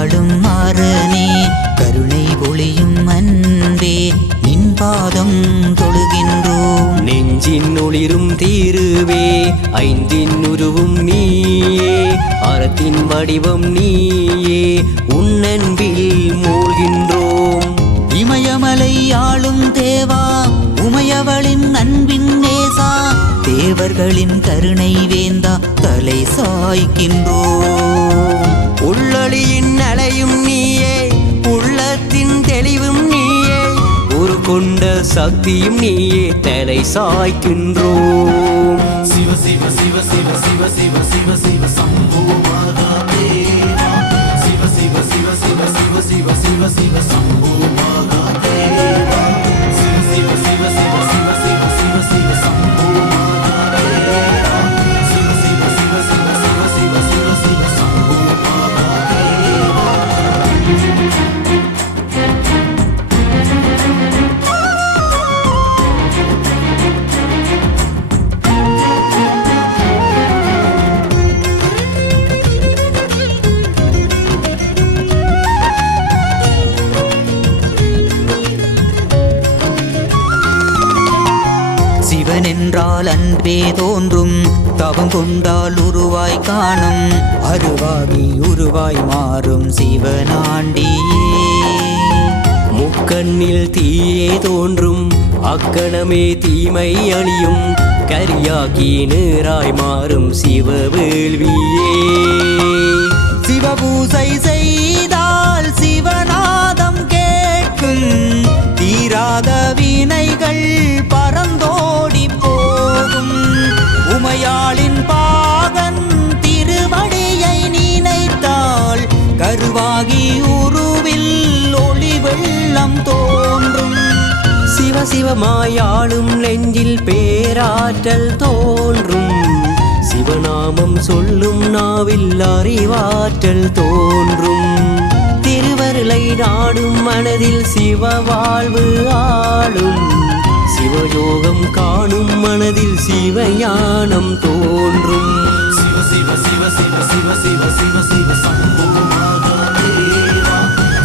வாழும் மாறனே கருணை பொழியும் அன்பே நின் பாதம் தொழுகின்றோம். நெஞ்சின் ஒளிரும் தீருவே ஐந்தின் உருவும் நீயே அறத்தின் வடிவம் நீயே உன்னன்பில் மூழ்கின்றோம். இமயமலை ஆளும் தேவா உமையவளின் அன்பின் நேசா தேவர்களின் கருணை வேந்தா தலை சாய்க்கின்றோம். உள்ளொளியின் அலையும் நீயே உள்ளத்தின் தெளிவும் நீயே ஒரு கொண்ட சக்தியும் நீயே தலை சாய்க்கின்றோம். சிவ சிவ சிவ சிவ சிவ சிவ சிவ சிவ சம்போ மகாதேவா சிவ சிவ சிவ சிவ சிவ சிவ சிவ சிவ சம்போ மகாதேவா சிவ சிவ சிவ சிவ சிவ சிவ சிவ சிவ சம்போ மகாதேவா சிவ சிவ சிவ சிவ சிவ சிவ சிவ சிவ சம்போ மகாதேவா. சிவன் என்றால் அன்பே தோன்றும் தவம் கொண்டால் உருவாய் காணும் அருவாகி உருவாய் மாறும் சிவனாண்டியே. முக்கண்ணில் தீயே தோன்றும் அக்கணமே தீமை அழியும் கரியாக்கி நீராய் மாறும் சிவவேள்வியே. சிவபூசை செய்தால் சிவநாதம் கேட்கும் தீராத வினைகள் பரந்தோடி போகும். உமையாளின் பாகன் திருவடியை நினைத்தால் கருவாகி உருவில் ஒளி வெள்ளம் தோன்றும். சிவ சிவமாயாளும் நெஞ்சில் பேராற்றல் தோன்றும் சிவநாமம் சொல்லும் நாவில் அறிவாற்றல் தோன்றும். திருவருளை நாடும் மனதில் சிவ வாழ்வு ஆளும் சிவயோகம் காணும் மனதில் சிவஞானம் தோன்றும். சிவ சிவ சிவ சிவ சிவ சிவ சிவ சிவ சம்போ மகாதேவா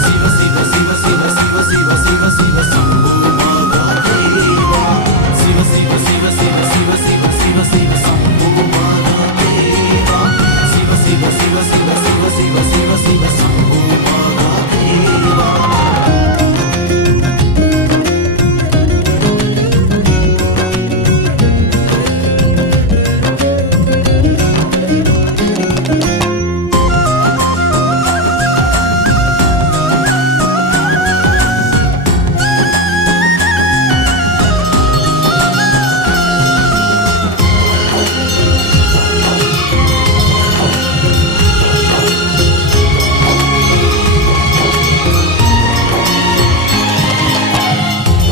சிவ சிவ சிவ சிவ சிவ சிவ சிவ சிவ சம்போ மகாதேவா சிவ சிவ சிவ சிவ சிவ சிவ சிவ சிவ சம்போ மகாதேவா சிவ சிவ சிவ சிவ சிவ சிவ சிவ சிவ சம்போ மகாதேவா.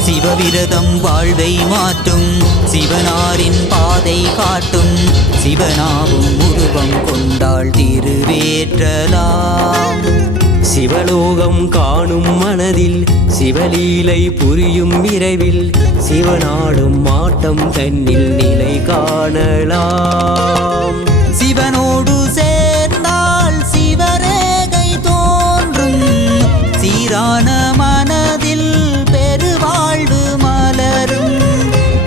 சிவவிரதம் வாழ்வை மாற்றும் சிவனாரின் பாதை காட்டும் சிவனாவும் உருவம் கொண்டாள் திருவேற்றலாம். சிவலோகம் காணும் மனதில் சிவலீலை புரியும் விரைவில் சிவனாடும் மாட்டம் தன்னில் நிலை காணலாம். சிவனோடு சேர்ந்தால் சிவரேகை தோன்றும் சீரான மனதில் பெருவாழ்வு மலரும்.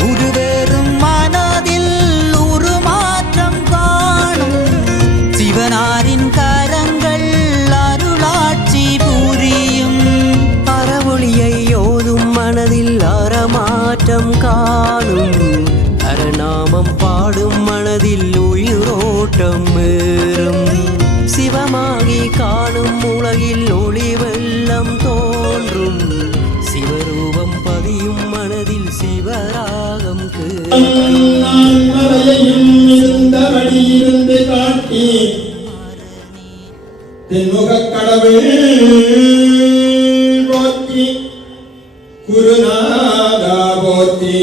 உருவேறும் மனதில் உருமாற்றம் காணும் சிவனாரின் கரங்கள் அருளாட்சி புரியும். அறவொளியை ஓதும் மனதில் அறமாற்றம் காணும் அறநாமம் பாடும் மனதில் உயிரோட்டம் ஏறும். சிவமாகி காணும் உலகில் ஒளி வெள்ளம் தோன்றும் சிவரூபம் பதியும் மனதில் சிவராகம் இருந்தபடியிருந்து காட்டி தென்முகக் கடவுள் போற்றி குருநாதா போற்றி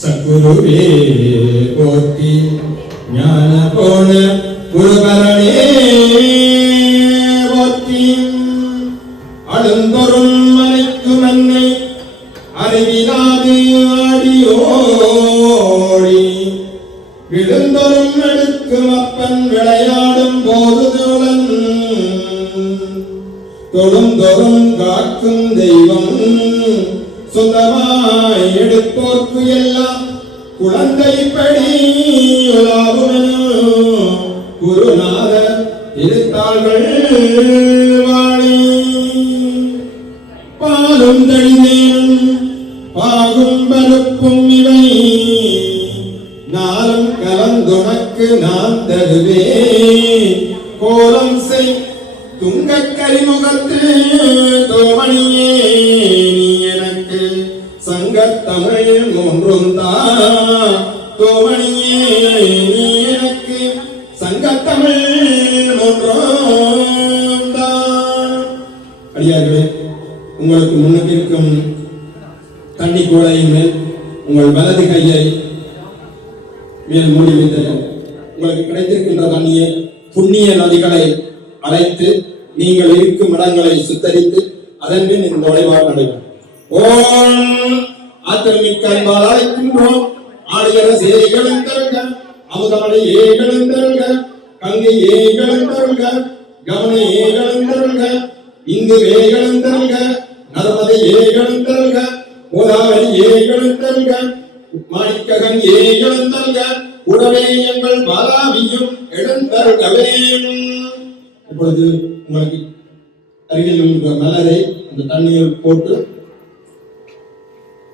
சத்குருவே போற்றி ஞான போன குருபரணே போற்றி. அழுந்தொரும் மலைக்கு மன்னை அறிவிலாது ஆடியோடி விழுந்தொரும் எடுக்கும் அப்பன் விளையாடும் போது தோழன் தொழுந்தொரும் காக்கும் தெய்வம் சொந்தமாய் எடுப்போர்க்கு எல்லாம் குழந்தை படி குருநாத திருத்தாள்கள் வாழி பாலும் தழினேன் பாகும் பருப்பும் இவை நாளும் கலந்துனக்கு நான் தருவே கோலம் செய் துங்க கரிமுகத்து தோமணியே நீ எனக்கு சங்கத்தமிழ் மூன்றும் தான் தோமணியே நீ எனக்கு சங்கத்தமிழ் மூன்றும் தான். அடியார்களே, உங்களுக்கு முன்னுக்கு இருக்கும் தண்ணி கூடையின் மேல் உங்கள் வலது கையை மேல் மூடி வைத்து உங்களுக்கு கிடைத்திருக்கின்ற தண்ணியை புண்ணிய நதிகளை அழைத்து நீங்கள் இருக்கும் இடங்களை சுத்தரித்து அதன் பின் இந்த வழிபாடு நடைபெறும். ஓம் ஆத்திரமிக்க அன்பால் அழைக்கின்றோம். ஆடியர சேகளும் தருக, அமுதமலை ஏகளும் தருக, கங்கை ஏகளும் தருக, கவன ஏகளும் தருக, இந்து ஏகளும் தருக, நர்மதை ஏகளும் தருக, கோதாவரி ஏகளும் தருக, மாணிக்ககன் ஏகளும் தருக, உடவே எங்கள் பாலாவியும் எழுந்தருகவே. இப்பொழுது உங்களுக்கு அருகில் உள்ள மலரை அந்த தண்ணீர் போட்டு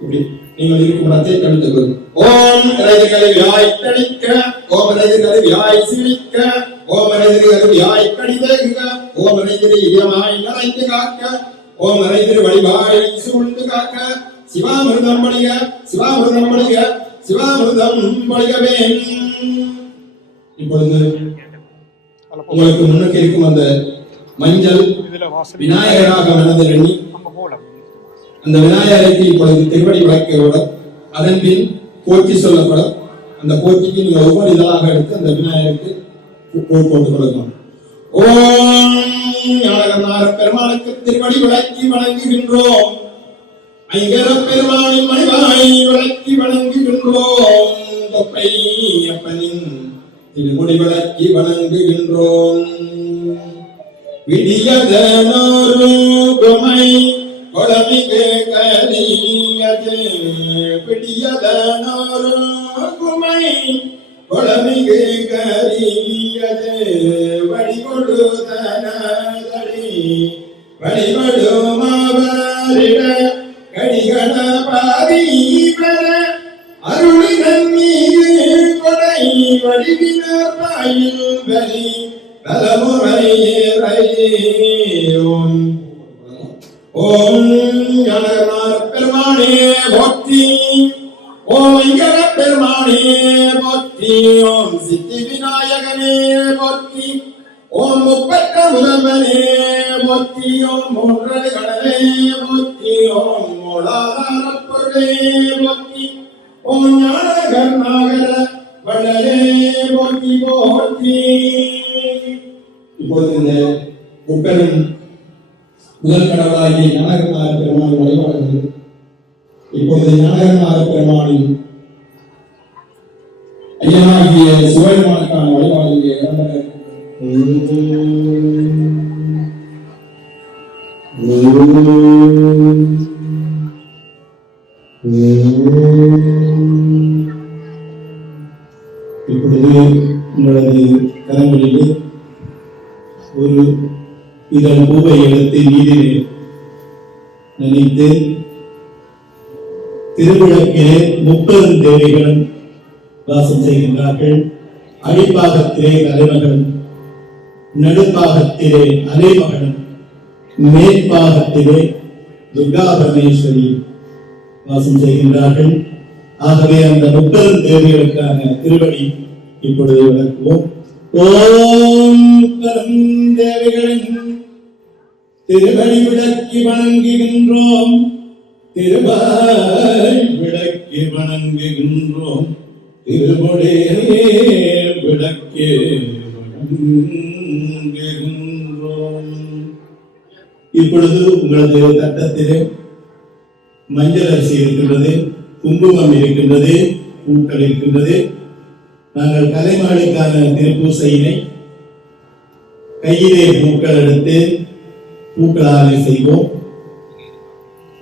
இப்படி நீங்கள் இருக்கும் இடத்தை தடுத்துக் கொள்ளும். ஓம் ரதிகளை வியாய் தடிக்க, ஓம் ரதிகளை வியாய் சிரிக்க, ஓம் ரதிகளை வியாய் கடிதேக, ஓம் ரதிகளை இதயமாய் நிறைந்து காக்க, ஓம் ரதிகளை வழிவாய் சூழ்ந்து காக்க, சிவாமிருதம் பணிக, சிவாமிருதம் பணிக, சிவாமிருதம் பணிகவே. இப்பொழுது உங்களுக்கு முன்னுக்கு இருக்கும் அந்த மஞ்சள் விநாயகராக மனதில் எண்ணி அந்த விநாயகருக்கு இப்பொழுது திருவடி விளக்கோட அதன் பின் போற்றி சொல்லப்படும். அந்த போற்றிக்கு நீங்கள் ஒவ்வொரு இதழாக எடுத்து அந்த விநாயகருக்கு போட்டுக் கொள்ளலாம். ஓம் ஞானகர்நாத பெருமானுக்கு திருவடி விளக்கி வணங்குகின்றோம். ஐங்கர பெருமானின் மணிவாய் விளக்கி வணங்குகின்றோம். தொப்பை அப்பனின் திருமுடி விளக்கி வணங்குகின்றோம். விடியதனொரு குமை கொளமிகு கரியது, விடியதனொரு குமை கொளமிகு கரியது, வழிகொடுதனதடி வழிபடுமாவரிட கடிகண பாதி பெற அருளினன் மீது கொடை வடிவினர் பாயில் வலி பலமுறையோம். ஓம் ஞானகர்நாத பெருமானே போற்றி, ஓம் ஐங்கர பெருமானே போற்றி, ஓம் சித்தி விநாயகனே போற்றி, ஓம் முப்பட்ட முதல்வனே போற்றி, ஓம் மூன்றரை கடலே போற்றி, ஓம் மூலாதார பொருளே போற்றி, ஓம் ஞானகர்நாகர வள்ளலே போற்றி போற்றி. இப்பொழுது இந்த முப்பெரும் முதல் கடவுளாகிய ஞானகர்நாத பெருமான் வழிபாடுகிறது. இப்பொழுது ஞானகர்நாத பெருமானின் ஐயனாகிய சிவபெருமானுக்கான வழிபாடுகளை இப்பொழுது உங்களது கரங்களிலே ஒரு இதன் பூவை எடுத்து நீரிலே நினைத்து திருவிளக்கிலே 30 தேவிகளும் வாசம் செய்கின்றார்கள். அடிப்பாகத்திலே கலைமகனும், நடுப்பாகத்திலே அலைமகனும், மேற்பாகத்திலே துர்கா பரமேஸ்வரி வாசம் செய்கின்றார்கள். ஆகவே அந்த 30 தேவிகளுக்கான திருவடி இப்பொழுது விளக்குவோம். ஓம் பரந்தேவிகளின் திருவடி விளக்கி வணங்குகின்றோம், திருவாய் விளக்கி வணங்குகின்றோம், திருமுடே விளக்கி வணங்குகின்றோம். இப்பொழுது உங்களது தட்டத்திலே மஞ்சள் அரிசி இருக்கின்றது, குங்குமம் இருக்கின்றது, பூக்கள் இருக்கின்றது. நாங்கள் கலைமாளிக்கான திருப்பூசையினை கையிலே பூக்கள் எடுத்து பூக்களாலே செய்வோம்.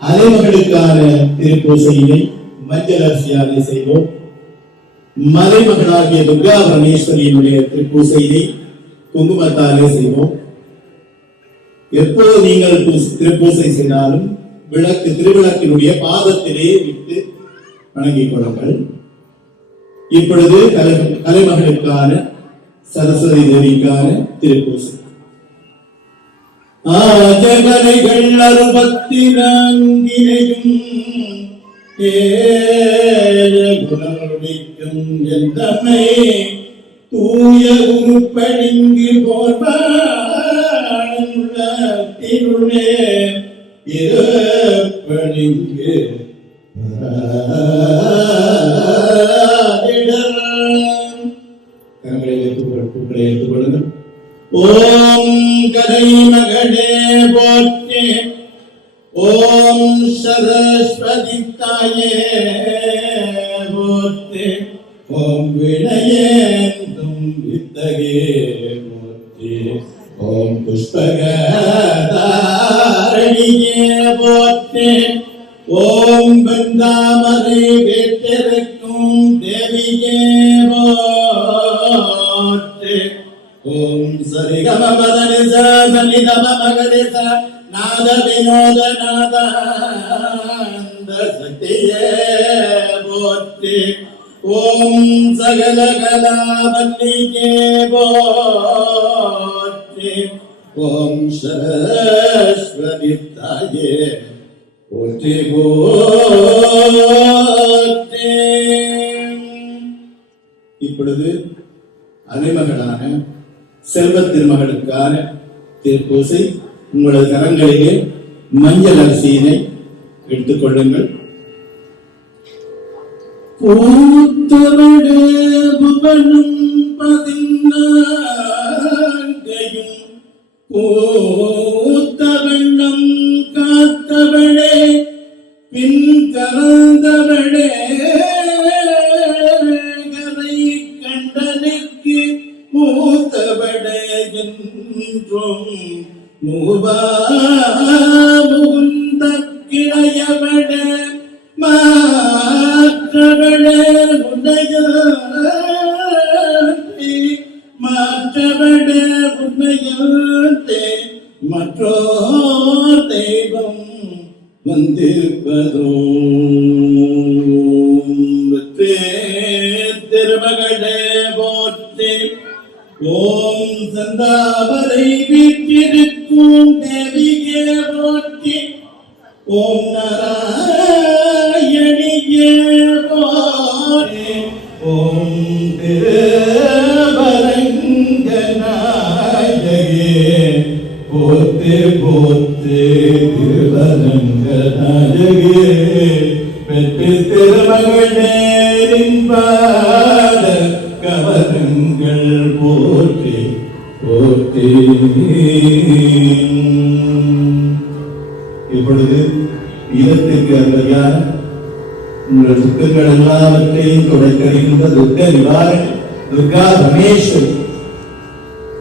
அலைமகளுக்கான திருப்பூசையினை மஞ்சள் அரிசியாலே செய்வோம். மலைமகளாகிய துர்கா பரமேஸ்வரியினுடைய திருப்பூசையினை குங்குமத்தாலே செய்வோம். எப்போது நீங்கள் திருப்பூசை செய்தாலும் திருவிளக்கினுடைய பாதத்திலே விட்டு வணங்கிக் கொள்ளுங்கள். இப்பொழுது கலைமகளுக்கான சரஸ்வதி தேவிக்கான திருப்பூசை. ஆஜகலைகள் 64 குணமுடிக்கும் எந்தமை தூய உருப்படிங்கு போர்பானுள்ள திருளே இருப்படிங்கு கரங்களை எடுத்துக் கொள்ளுங்கள். ஓம் கதை மகனே போற்றே, ஓம் சரஸ்வதி தாயே போற்றே, ஓம் வினயேந்தும் வித்தகே போற்றே, ஓம் புஷ்பகதாரணியே போற்றே, ஓம் பந்தாமரை வேற்றிருக்கும் தேவியே போற்றே, ஓம் சரிகம பதனிச சனிதம மகரிச நாத வினோத நாதாந்த சக்தியே போற்றே, ஓம் சகல கலாவல்லிகே போற்றே, ஓம் சரஸ்வதி தாயே போற்றே போற்றே. இப்பொழுது அலைமகளான செல்வ திருமகளுக்கான திருப்பூசை. உங்களது கரங்களிலே மஞ்சள் அரிசியினை எடுத்துக் கொள்ளுங்கள். பூத்தவளே புவனும் 14 பூத்தவண்ணம் காத்தவளே பின் கலந்தவளே கரை கண்டனுக்கு மூத்தவளே என்றும் முகுந்த கிளையவளே மாற்றவளே உன்னையாத்தே மாற்றவளே உன்னையாத்தே மற்றோர் தெய்வம் வந்திருப்பதும் திருமகளே போற்றே. ஓம் சந்தாவரை வீற்றிருக்கும் தேவியே போற்றி, ஓம் நாராயணியே போற்றி, ஓம் திருவரங்கநாயகே போற்றி போற்றி, திருவரங்கநாயகே பெற்று திருமகளேரின் பாத கவனங்கள் போற்றி போற்றி. இப்பொழுது இதற்கு அருமையான உங்கள் சுத்தங்கள் எல்லாவற்றையும் தொடர்கின்ற துர்க நிவாரணி துர்கா பரமேஸ்வரி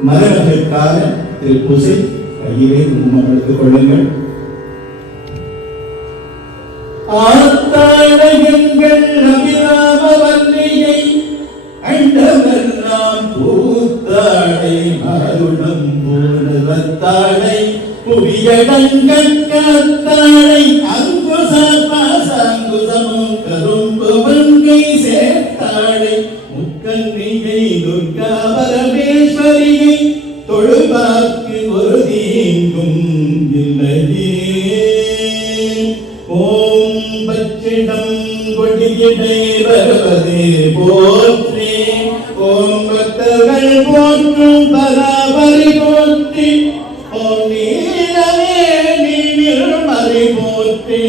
மரமகளுக்கான திருப்பூசை. கையிலே குங்குமம் எடுத்துக் கொள்ளுங்கள். ஆத்தாழையங்கள் அபிராம வல்லியை அண்டமெல்லாம் பூத்தாடை மருடம் பூணவத்தாடை புவியடங்கள் காத்தாடை அங்குச பாசாங்குசமும் கரும்பு வங்கை சேர்த்தாடை முக்கன்னியை துர்கா பரமேஸ்வரியை தொழுவாக்கு ஒரு தீங்கும் இல்லையே. ஓம் பச்சிடம் கொடியிடை வருவதே போற்றி, ஓம் பக்தர்கள் போற்றும் பராபரி போற்றி, ஓம் நீரவே நீர்மறை போற்றி,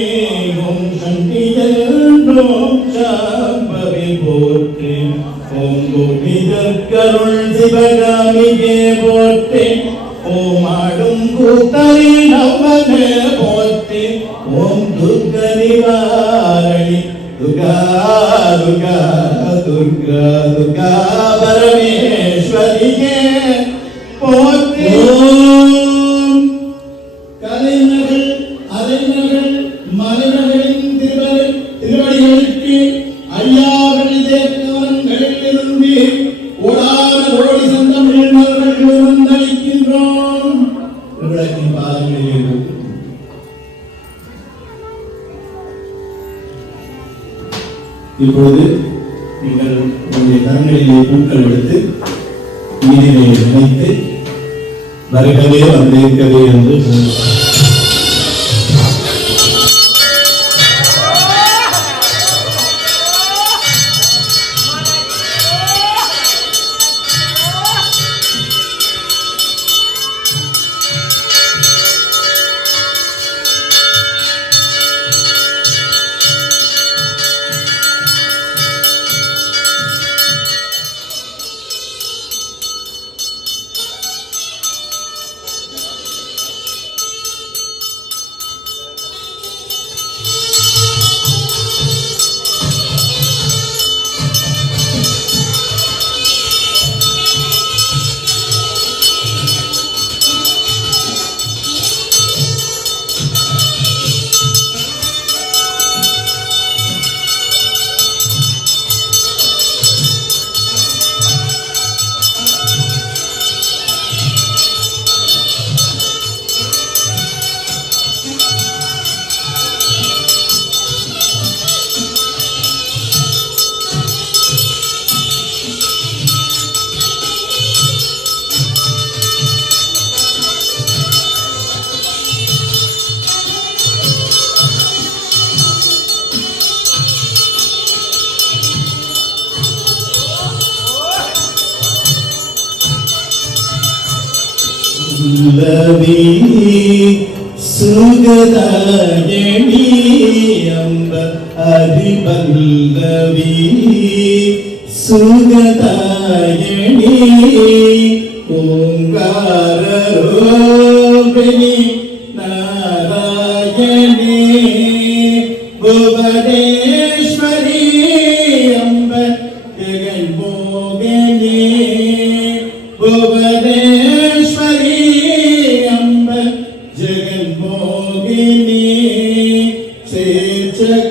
ஓம் சண்டியன்றோம் சாம்பவி போற்றி, ஓம் கோபிதற்கருள் சிவகாமியே போற்றி, ஓம் ஆடும் கூத்தரி நவமே போற்றி, ஓம் துர்க நிவாரணி துர்கா துர்கா துர்கா துர்கா பரமேஸ்வரியே போற்றி. ஓம் கோடான கோடி சந்தமிழ் மலர்கள் வந்தளிக்கின்றோம். விளக்கின் பாதங்களிலே இப்பொழுது நீங்கள் உங்களுடைய கரங்களிலே பூக்கள் எடுத்து நீரிலே நினைத்து வருகவே வந்திருக்கவே என்று சுகதாயணி அம்ப அதிபல்லவி சுகதாயணி ஓங்காரோபிணி நாராயணி புவனேஸ்வரி அம்ப ஜெகன்மோகினி புவனேஸ்வரி ஜெகன்மோகினி சேச்சக்ரநாயகி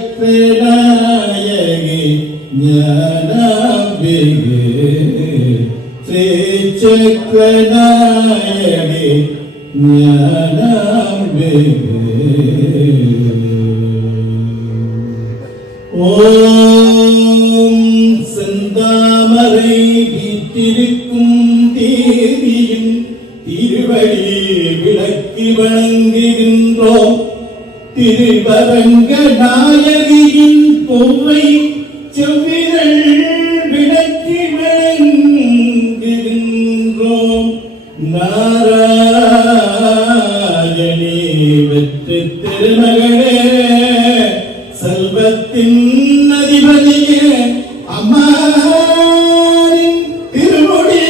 ஞானாம்பிகே சேச்சக்ரநாயகி ஞானாம்பிகே ஓம் செந்தாமரை வீற்றிருக்கும் தேவியின் திருவடி விளக்கி வணங்குகின்றோம். திருவரங்க நாயகியின் பொவ்வை செவ்விரல் விளக்கி வணங்குகின்றோம். நாராயணி வெற்றி திருமகளே செல்வத்தின் அதிபதியே அம்மாரின் திருமுடி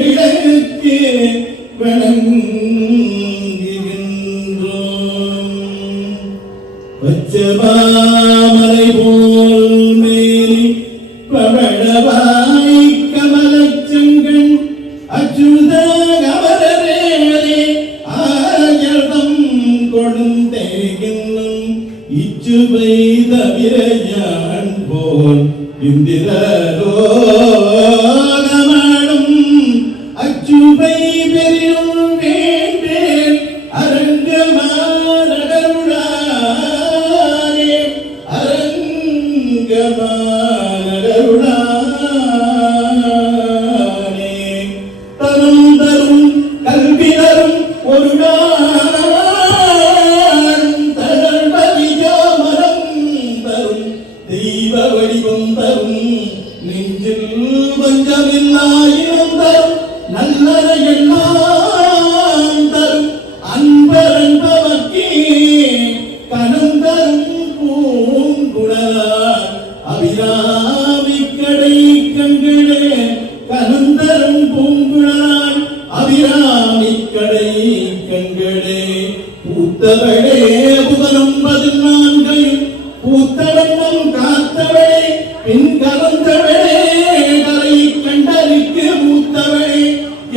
விளக்கு வணங்குகின்றோம். பச்சமாமலை போல் மேலி பவளவாய் கமலச்செங்கண் அச்சுத கமலரேலே ஆயதம் கொடுந்தேகின்னும் இச்சுவை தவிர யான் போல் இந்திரலோகமாடும் அச்சுவை பெரியும் வேண்டேன் அரங்கமானகருளாரே அரங்கமானகருளாரே தரும் தரும் கல்வி தரும் ஒரு தெய்வ வடிவம் தரும் நெஞ்சில் வஞ்சமில்லாயிரம் தரும் நல்லதை எல்லாம் தரும் அன்பரன்பவர்க்கே கனம் தரும் பூங்குழலார் அபிராமி கடை கண்களே கனம் தரும் பூங்குழலார் அபிராமி கடை கண்களே பூத்தவளே புதனம் 14 பூத்தவண்ணம் காத்தவளே பின் கலந்தவளே கலை கண்டறிக்கு மூத்தவளே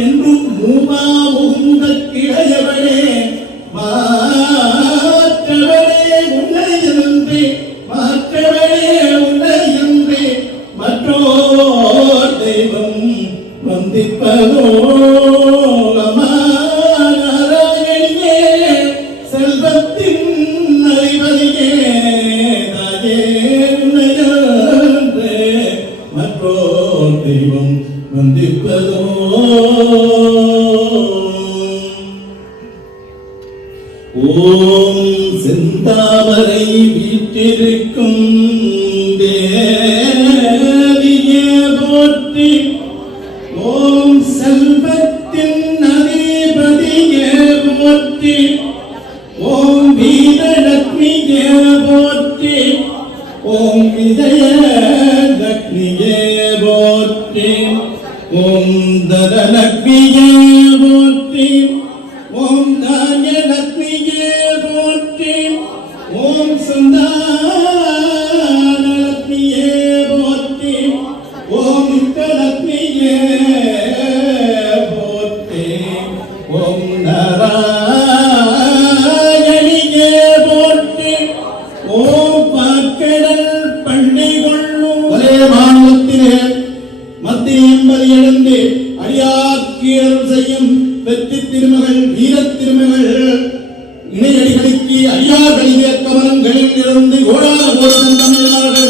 என்றும் மூவா முகுந்த கிளையவளே மாற்றவளே உன்னை என்றே மாற்றவளே உன்னை என்றே மற்றோர் தெய்வம் வந்திப்பதோ நாராயணியே செல்வத்தின் அதிபதியே தாயே உன்னையன்றே மற்றோர் தெய்வம் வந்திப்பதோ ஓம் செந்தாமரை வீற்றிருக்கும் தேவியே போற்றி ஓம் செல்வத்தின் அதிபதியே போற்றி ஓம் வீரலக்ஷ்மியே போற்றி ஓம் விஜயலக்ஷ்மியே போற்றி ஓம் தனலக்ஷ்மியே போற்றி ஓம் தானியலக்ஷ்மியே போற்றி ஓம் சந்தானலக்ஷ்மியே போற்றி ஓம் நித்யலக்ஷ்மியே போற்றி ஓம் நாராயணியே போற்றி ஓம் பாக்கடல் பண்டை கொள்ளும் ஒரே மாநிலத்திலே மத்திய என்பதை எழுந்து அடியாக்கியல் செய்யும் வெற்றி திருமகள் வீர திருமகள் இணையடிகளுக்கு அடியார்களிலே கமலங்களில் இருந்து ஓடாத போது தமிழ்நாடுகள்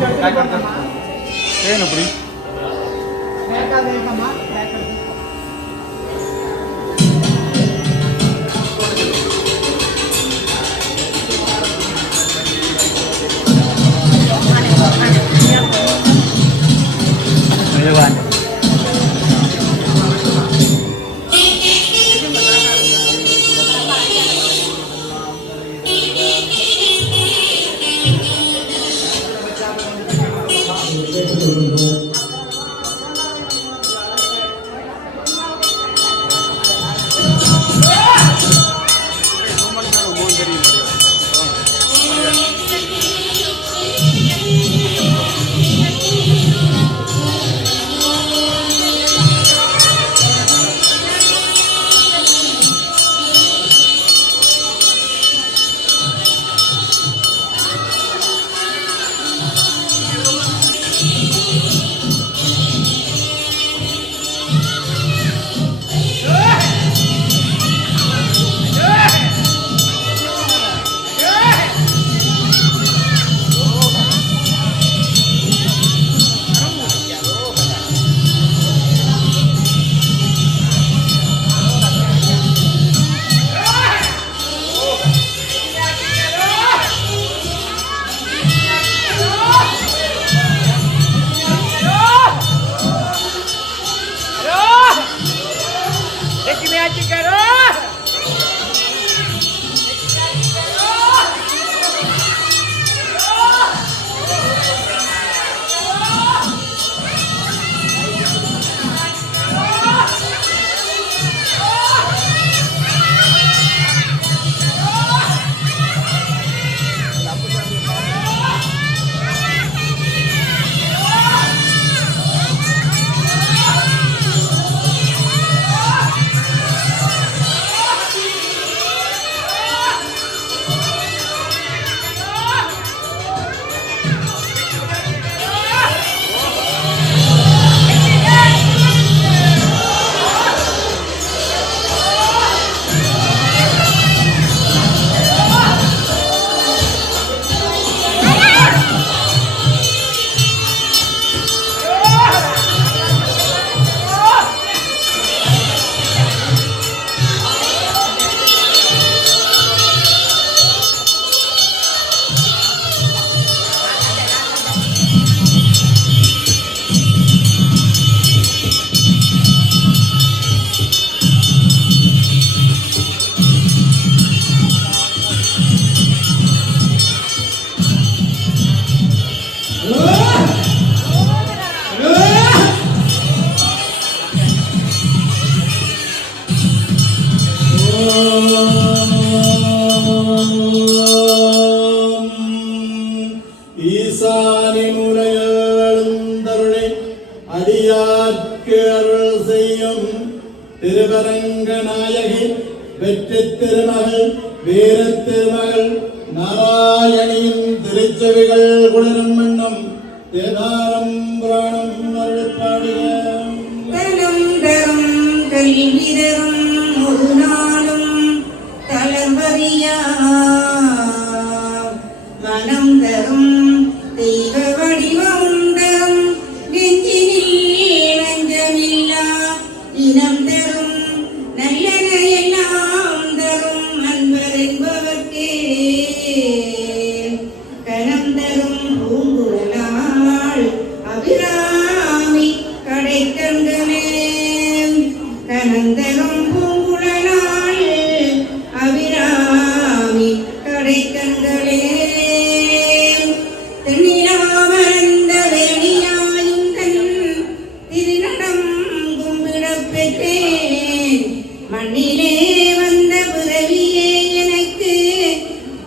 ஏன் அப்படி ஈசானி முறையெழுந்தருளை அடியார்க்கு அருள் செய்யும் திருவரங்க நாயகி வெற்றி திருமகள் வீர திருமகள் நாராயணியின் திருச்செவிகள் குளிரும் மன்னம் தேதாரம் புராணம் அருள்பாடுக கல்விதரும் ஒரு நாளும் தளர்வறியா மனம் தரும் தெய்வ வடிவம் தரும் நெஞ்சினில் நஞ்சமில்லா இனம் தரும் நல்லன எல்லாம் தரும் அன்பர் என்பவர்க்கே கனம் தரும் பூங்குழலாள் அபிராமி கடைக்கண்களே கனந்தரும் பூங்குழலாள் அபிராமி கடைக்கண்களே தென்னிலாமந்த வேணியாயும் தன் திருநடம் கும்பிடப் பெற்றேன் மண்ணிலே வந்த பிறவியே எனக்கு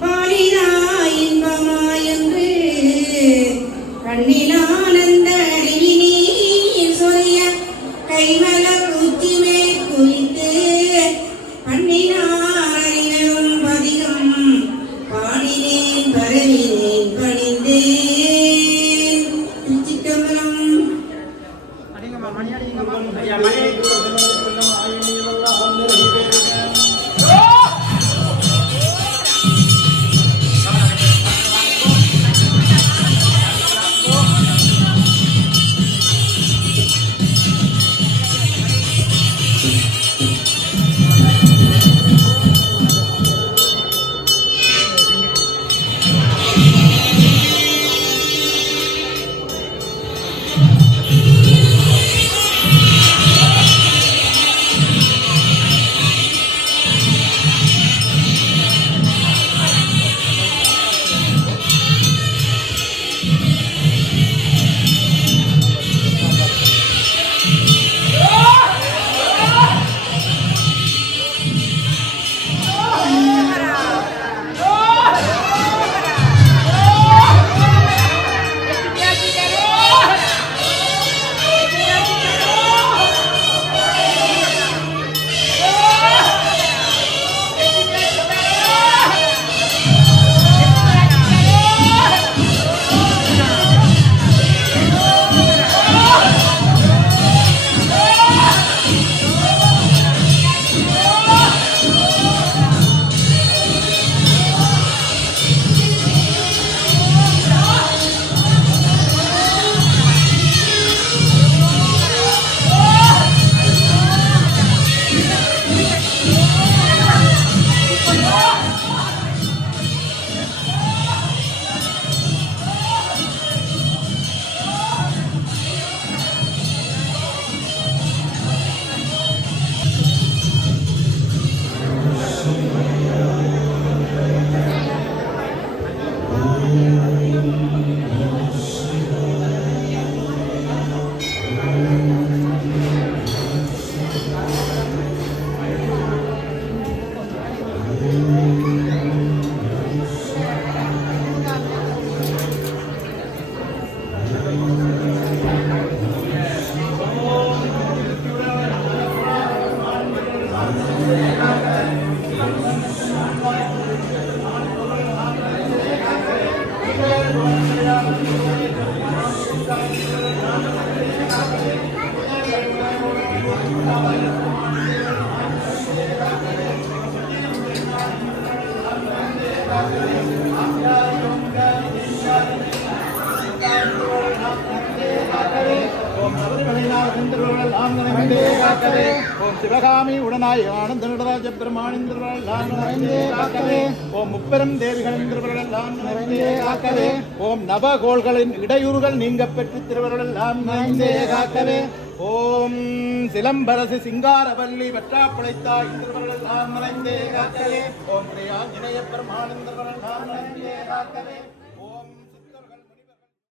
பாலிதாய் இன்பமாயென்று கண்ணிலானந்த அருவிநீர் சொரிய கைமலர் உச்சிமே குறித்து பண்ணினார் அறிவரும் பதிகம் பாடினேன் பரவினேன் பணிந்தேன். திருச்சிற்றம்பலம். ஓம் சிவகாமி உடனாய் ஆனந்த நடராஜ பெருமானிந்திரவர்கள் ஓம் முப்பெரும் தேவிகளின் திருவருளெல்லாம் காக்கவே ஓம் நவகோள்களின் இடையூறுகள் நீங்க பெற்று திருவருளெல்லாம் காக்கவே ஓம் சிலம்பரசு சிங்காரவல்லி வெற்றா பிழைத்தாய் திருவருளெல்லாம் காக்கவே ஓம் பிரியாஞ்சனேய பெருமானிந்திரவர்கள் காக்கவே